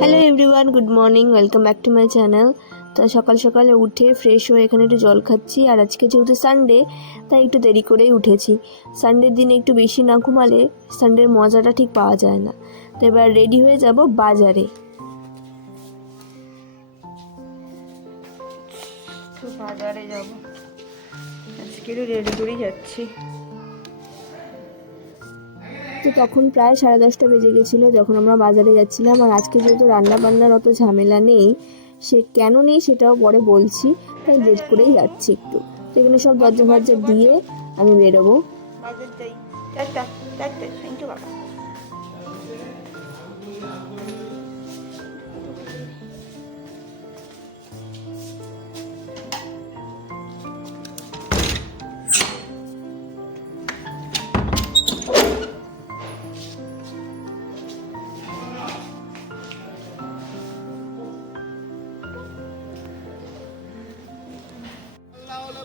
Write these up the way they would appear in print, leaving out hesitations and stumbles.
Hello everyone, good morning, welcome back to my channel. তো সকাল সকালে উঠে ফ্রেশ হয়ে এখানে একটু জল খাচ্ছি। আর আজকে যেহেতু সানডে, তাই একটু দেরি করেই উঠেছি। সানডের দিনে একটু বেশি না ঘুমালে সানডের মজাটা ঠিক পাওয়া যায় না। তো এবার রেডি হয়ে যাব বাজারে। তো বাজারে যাব, আজকে রেডি করেই যাচ্ছি। তো তখন প্রায় 10:30 বেজে গেছিলো যখন আমরা বাজারে যাচ্ছিলাম। আর আজকে যেহেতু রান্না বান্নার অত ঝামেলা নেই, সে কেন নেই সেটাও পরে বলছি, তাই লেট করেই যাচ্ছি একটু। তো এখানে সব দরজা ফরজা দিয়ে আমি বেরোবো। বাজার যাই, চারটা চারটা কিন্তু বাবা।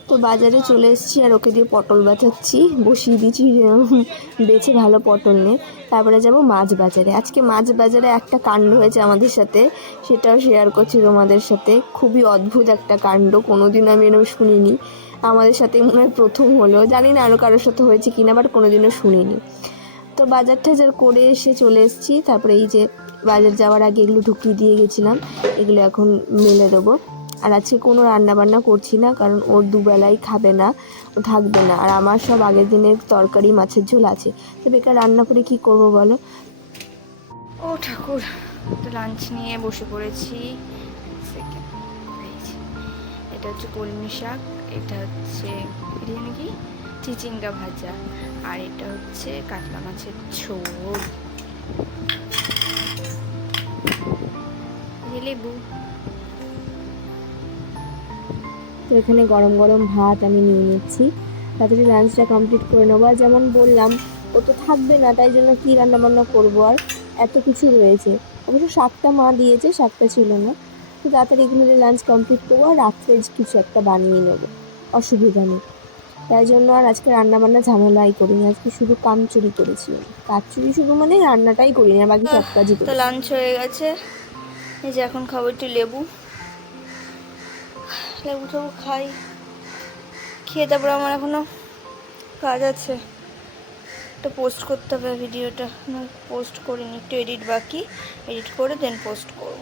তো বাজারে চলে এসেছি আর ওকে দিয়ে পটল বাছাচ্ছি, বসিয়ে দিয়েছি বেছে ভালো পটল নিয়ে। তারপরে যাব মাছ বাজারে। আজকে মাছ বাজারে একটা কাণ্ড হয়েছে আমাদের সাথে, সেটাও শেয়ার করছি তোমাদের সাথে। খুবই অদ্ভুত একটা কাণ্ড, কোনোদিন আমি এরকম শুনিনি। আমাদের সাথে মনে হয় প্রথম হলো, জানি না আরও কারোর সাথে হয়েছে কিনা, বাট কোনোদিনও শুনিনি। তো বাজার টাজার করে এসে চলে এসেছি। তারপরে এই যে বাজার যাওয়ার আগে এগুলো ঢুকিয়ে দিয়ে গেছিলাম, এগুলো এখন মেলে দেবো। আর আজকে কোনো রান্না বান্না করছি না, কারণ ওর দুবেলাই খাবে না, ও থাকবে না। আর আমার সব আগের দিনের তরকারি মাছের ঝোল আছে, তো বেকার রান্না করে কি করব বলো। ও ঠাকুর, তো লাঞ্চ নিয়ে বসে পড়েছি। এটা হচ্ছে কলমি শাক, এটা হচ্ছে এটা নাকি চিচিঙ্গা ভাজা, আর এটা হচ্ছে কাতলা মাছের ঝোল, লেবু। তো এখানে গরম গরম ভাত আমি নিয়ে নিচ্ছি, তাড়াতাড়ি লাঞ্চটা কমপ্লিট করে নেবো। আর যেমন বললাম, ও তো থাকবে না, তাই জন্য কী রান্নাবান্না করবো, আর এত কিছু রয়েছে। অবশ্য শাকটা মা দিয়েছে, শাকটা ছিল না। তো তাড়াতাড়ি এগুলো দিয়ে লাঞ্চ কমপ্লিট করবো, আর রাত্রে কিছু একটা বানিয়ে নেবো, অসুবিধা নেই। তাই জন্য আর আজকে রান্নাবান্না ঝামেলাই করিনি, আজকে শুধু কামচুরি করেছি। কাজচুরি শুধু মানে রান্নাটাই করিনি, আর বাকি সব কাজই তো করি। লাঞ্চ হয়ে গেছে, এই যে এখন খাবো একটু লেবু লেবু টেবু খাই, খেয়ে তারপরে আমার এখনো কাজ আছে, একটা পোস্ট করতে হবে ভিডিওটা, পোস্ট করিনি, একটু এডিট বাকি, এডিট করে দেন পোস্ট করব।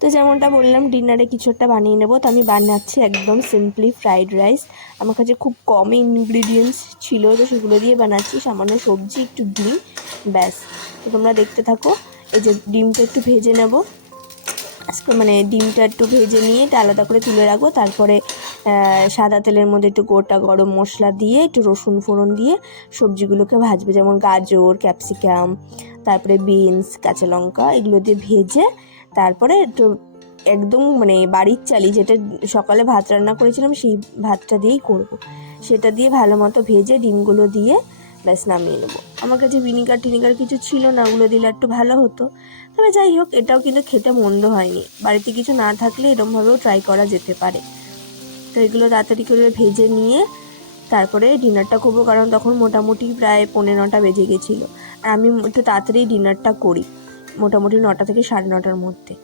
তো যেমনটা বললাম, ডিনারে কিছু একটা বানিয়ে নেবো। তো আমি বানাচ্ছি একদম সিম্পলি ফ্রাইড রাইস। আমার কাছে খুব কম ইনগ্রিডিয়েন্টস ছিল, তো সেগুলো দিয়ে বানাচ্ছি, সামান্য সবজি, একটু ডিম, ব্যাস। তো তোমরা দেখতে থাকো। এই যে ডিমটা একটু ভেজে নেবো, আজকে মানে ডিমটা একটু ভেজে নিয়ে এটা আলাদা করে তুলে রাখবো। তারপরে সাদা তেলের মধ্যে একটু গোটা গরম মশলা দিয়ে, একটু রসুন ফোড়ন দিয়ে সবজিগুলোকে ভাজবে, যেমন গাজর, ক্যাপসিকাম, তারপরে বিনস, কাঁচা লঙ্কা, এগুলো দিয়ে ভেজে তারপরে একটু একদম মানে বাড়ির চালি, যেটা সকালে ভাত রান্না করেছিলাম সেই ভাতটা দিয়েই করব। সেটা দিয়ে ভালো মতো ভেজে ডিমগুলো দিয়ে ব্যাস নামিয়ে নেবো। আমার কাছে ভিনিগার টিনিগার কিছু ছিল না, ওগুলো দিলে একটু ভালো হতো। তবে যাই হোক, এটাও কিন্তু খেতে মন্দ হয়নি। বাড়িতে কিছু না থাকলে এরকমভাবেও ট্রাই করা যেতে পারে। তো এগুলো তাড়াতাড়ি করে ভেজে নিয়ে তারপরে ডিনারটা করবো, কারণ তখন মোটামুটি প্রায় 9:45 বেজে গেছিলো। আর আমি একটু তাড়াতাড়ি ডিনারটা করি, মোটামুটি 9টা থেকে 9:30টার মধ্যে।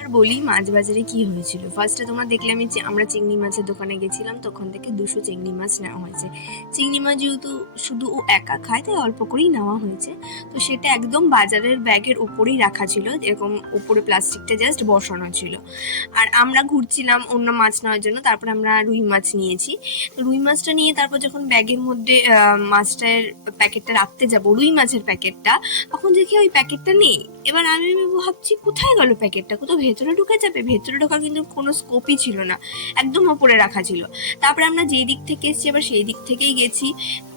আর বলি মাছ বাজারে কি হয়েছিল। ফার্স্টে তোমরা দেখলে আমরা চিংড়ি মাছের দোকানে গেছিলাম, তখন থেকে 200 চিংড়ি মাছ নেওয়া হয়েছে। চিংড়ি মাছ যেহেতু শুধু ও একা খায়, তাই অল্প করেই নেওয়া হয়েছে। তো সেটা একদম বাজারের ব্যাগের ওপরেই রাখা ছিল, এরকম ওপরে প্লাস্টিকটা জাস্ট বসানো ছিল। আর আমরা ঘুরছিলাম অন্য মাছ নেওয়ার জন্য, তারপরে আমরা রুই মাছ নিয়েছি। রুই মাছটা নিয়ে তারপর যখন ব্যাগের মধ্যে মাছটার প্যাকেটটা রাখতে যাবো, রুই মাছের প্যাকেটটা, তখন দেখি ওই প্যাকেটটা নেই। এবার আমি ভাবছি কোথায় গেল প্যাকেটটা, কোথাও ভেতরে ঢুকে যাবে। ভেতরে ঢোকার কিন্তু কোনো স্কোপই ছিল না, একদম ওপরে রাখা ছিল। তারপরে আমরা যেই দিক থেকে এসেছি এবার সেই দিক থেকেই গেছি,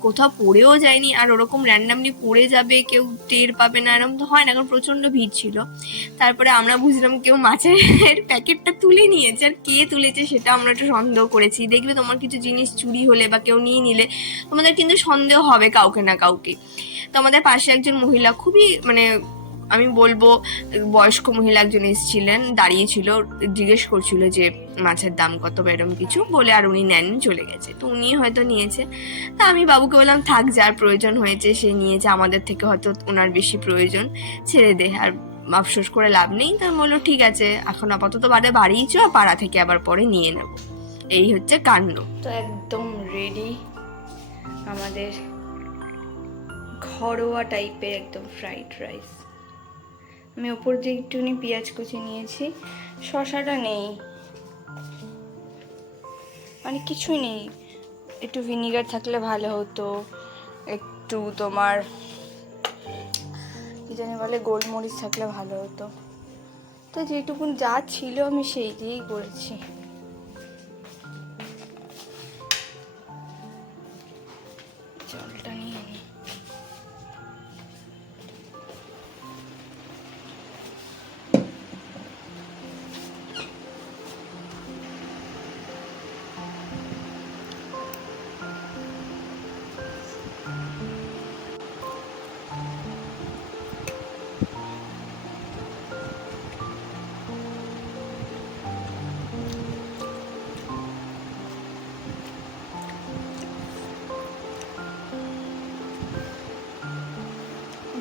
কোথাও পড়েও যায়নি। আর ওরকম র্যান্ডামলি পড়ে যাবে, কেউ টের পাবে না, এরকম তো হয় না, কারণ প্রচন্ড ভিড় ছিল। তারপরে আমরা বুঝলাম কেউ মাছের প্যাকেটটা তুলে নিয়েছে, আর কে তুলেছে সেটা আমরা একটু সন্দেহ করেছি। দেখবে তোমার কিছু জিনিস চুরি হলে বা কেউ নিয়ে নিলে তোমাদের কিন্তু সন্দেহ হবে কাউকে না কাউকে। তো আমাদের পাশে একজন মহিলা খুবই মানে আমি বলবো বয়স্ক মহিলা একজন এসেছিলেন, দাঁড়িয়েছিল, জিজ্ঞেস করছিল যে মাছের দাম কত বা এরকম কিছু বলে, আর উনি নেননি, চলে গেছে। তো উনি হয়তো নিয়েছে। তা আমি বাবুকে বললাম থাক, যার প্রয়োজন হয়েছে সে নিয়েছে, আমাদের থেকে হয়তো ওনার বেশি প্রয়োজন, ছেড়ে দে, আর আফসোস করে লাভ নেই। তা আমি বললো ঠিক আছে, এখন আপাতত বাড়িই চ, পাড়া থেকে আবার পরে নিয়ে নেব। এই হচ্ছে কাণ্ড। তো একদম রেডি আমাদের ঘরোয়া টাইপের একদম ফ্রাইড রাইস। আমি ওপর দিয়ে একটুখানি পেঁয়াজ কুচি নিয়েছি, শসাটা নেই, মানে কিছুই নেই। একটু ভিনিগার থাকলে ভালো হতো, একটু তোমার কি জানি বলে গোলমরিচ থাকলে ভালো হতো। তো যেটুকুন যা ছিল আমি সেই দিয়েই করেছি। জলটা নিয়ে নিই।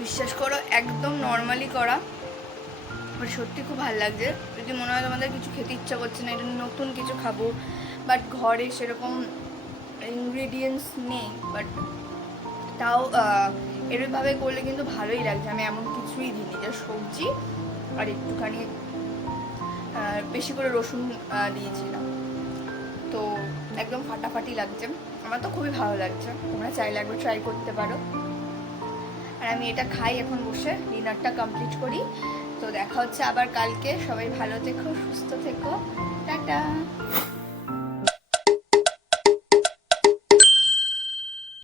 বিশ্বাস করো একদম নর্মালি করা, বাট সত্যি খুব ভালো লাগছে। যদি মনে হয় তোমাদের কিছু খেতে ইচ্ছা করছে না, এটা নতুন কিছু খাবো, বাট ঘরে সেরকম ইনগ্রিডিয়েন্টস নেই, বাট তাও এরভাবে করলে কিন্তু ভালোই লাগছে। আমি এমন কিছুই দিইনি, যা সবজি আর একটুখানি বেশি করে রসুন দিয়েছিলাম, তো একদম ফাটাফাটি লাগছে। আমার তো খুবই ভালো লাগছে, তোমরা চাইলে একবার ট্রাই করতে পারো। আর আমি এটা খাই এখন বসে, ডিনারটা কমপ্লিট করি। তো দেখা হচ্ছে আবার কালকে। সবাই ভালো থেকো, সুস্থ থেকো, টাটা।